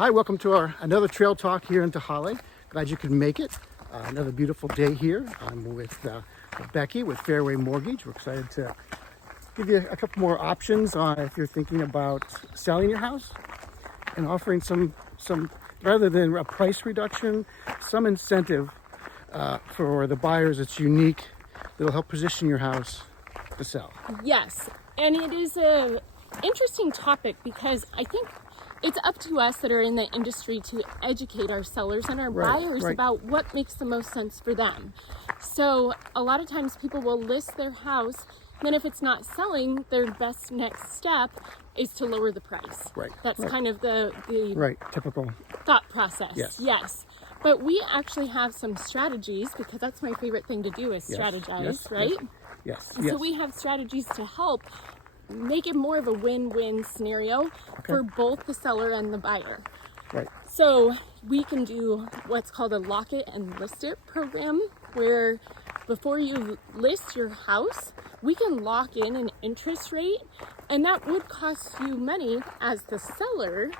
Hi, welcome to another trail talk here in Tehaleh. Glad you could make it. Another beautiful day here. I'm with Becky with Fairway Mortgage. We're excited to give you a couple more options on if you're thinking about selling your house and offering some rather than a price reduction, some incentive for the buyers that's unique that'll help position your house to sell. Yes, and it is a interesting topic because I think it's up to us that are in the industry to educate our sellers and our buyers about what makes the most sense for them. So a lot of times people will list their house, then if it's not selling, their best next step is to lower the price. That's kind of the typical thought process. Yes. But we actually have some strategies, because that's my favorite thing to do is strategize, right? Yes. So we have strategies to help make it more of a win-win scenario for both the seller and the buyer. So we can do what's called a lock it and list it program, where before you list your house, we can lock in an interest rate, and that would cost you money as the seller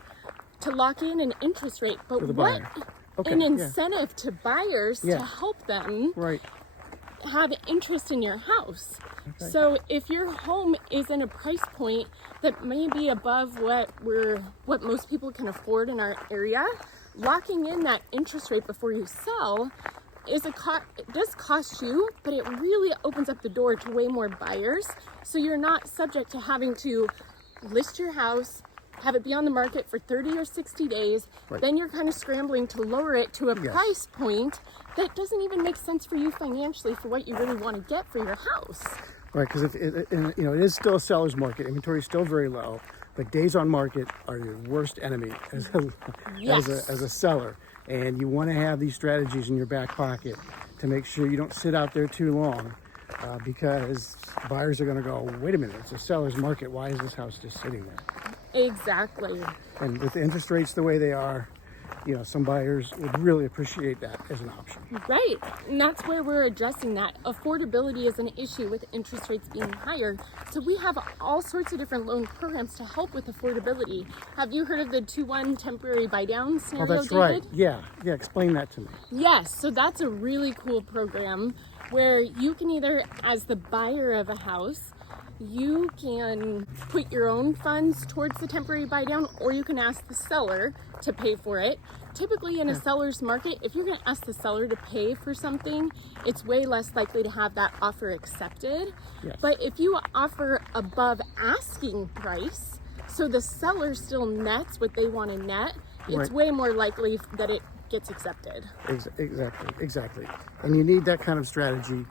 to lock in an interest rate. But what an incentive to buyers to help them have interest in your house. So if your home is in a price point that may be above what most people can afford in our area, locking in that interest rate before you sell it does cost you, but it really opens up the door to way more buyers. So you're not subject to having to list your house, have it be on the market for 30 or 60 days, then you're kind of scrambling to lower it to a price point that doesn't even make sense for you financially for what you really want to get for your house. Because it is still a seller's market. Inventory is still very low, but days on market are your worst enemy as a seller. And you want to have these strategies in your back pocket to make sure you don't sit out there too long, because buyers are going to go, wait a minute, it's a seller's market. Why is this house just sitting there? Exactly. And with the interest rates the way they are, some buyers would really appreciate that as an option. Right. And that's where we're addressing that. Affordability is an issue with interest rates being higher. So we have all sorts of different loan programs to help with affordability. Have you heard of the 2-1 temporary buy-down scenario, that's David? Right. Yeah. Explain that to me. Yes. So that's a really cool program where you can either, as the buyer of a house, you can put your own funds towards the temporary buy down, or you can ask the seller to pay for it. Typically in a seller's market, if you're going to ask the seller to pay for something, it's way less likely to have that offer accepted. But if you offer above asking price, so the seller still nets what they want to net, it's way more likely that it gets accepted. Exactly. And you need that kind of strategy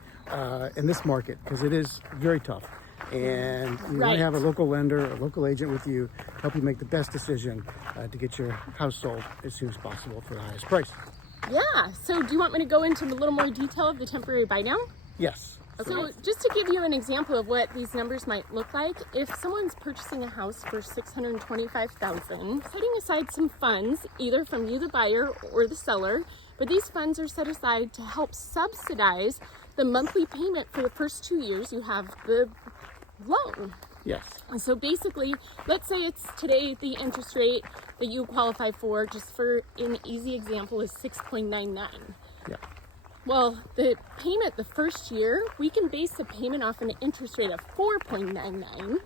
in this market, because it is very tough. And you want to have a local lender, a local agent with you to help you make the best decision to get your house sold as soon as possible for the highest price. Yeah. So do you want me to go into a little more detail of the temporary buy down? Yes. So just to give you an example of what these numbers might look like, if someone's purchasing a house for $625,000, setting aside some funds, either from you, the buyer, or the seller, but these funds are set aside to help subsidize the monthly payment for the first 2 years you have the loan. Yes. And so basically, let's say it's today the interest rate that you qualify for, just for an easy example, is 6.99. Yeah. Well, the payment the first year, we can base the payment off an interest rate of 4.99.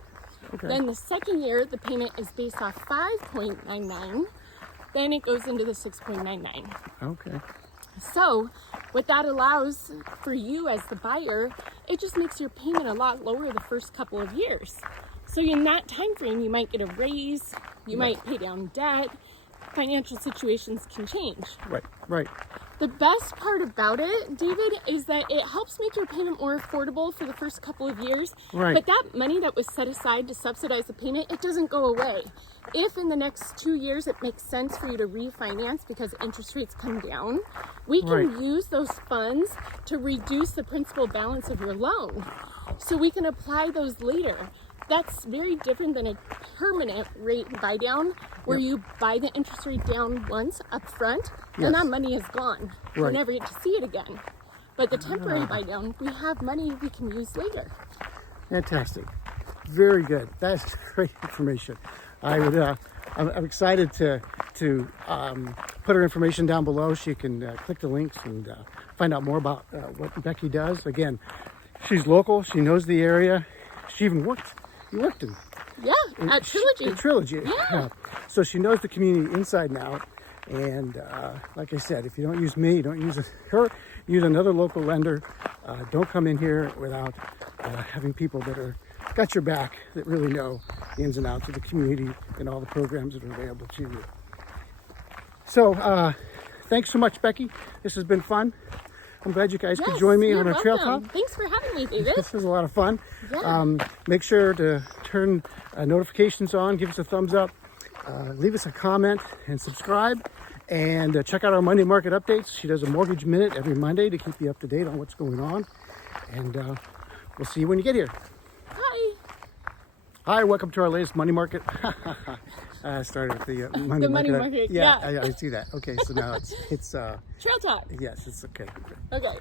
Then the second year, the payment is based off 5.99. Then it goes into the 6.99. Okay. So what that allows for you as the buyer, it just makes your payment a lot lower the first couple of years. So in that time frame, you might get a raise, you might pay down debt, financial situations can change. Right. The best part about it, David, is that it helps make your payment more affordable for the first couple of years. But that money that was set aside to subsidize the payment, it doesn't go away. If in the next 2 years it makes sense for you to refinance because interest rates come down, we can use those funds to reduce the principal balance of your loan. So we can apply those later. That's very different than a permanent rate buy down where you buy the interest rate down once up front and that money is gone. You never get to see it again. But the temporary buy down, we have money we can use later. Fantastic. Very good. That's great information. I'm excited to to put her information down below. She can click the links and find out more about what Becky does. Again, she's local. She knows the area. She even worked. You worked in. Yeah, at Trilogy. At Trilogy. Yeah. So she knows the community inside and out. And like I said, if you don't use me, you don't use her, use another local lender. Don't come in here without having people that are got your back, that really know the ins and outs of the community and all the programs that are available to you. So thanks so much, Becky. This has been fun. I'm glad you guys could join me on our trail talk. Thanks for having me, David. This was a lot of fun. Yeah. Make sure to turn notifications on, give us a thumbs up, leave us a comment, and subscribe. And check out our Monday market updates. She does a mortgage minute every Monday to keep you up to date on what's going on. And we'll see you when you get here. Hi. Hi, welcome to our latest money market. I started with the money market. Money market. Yeah, I see that. Okay, so now it's Trail Talk. yes, it's okay. Okay.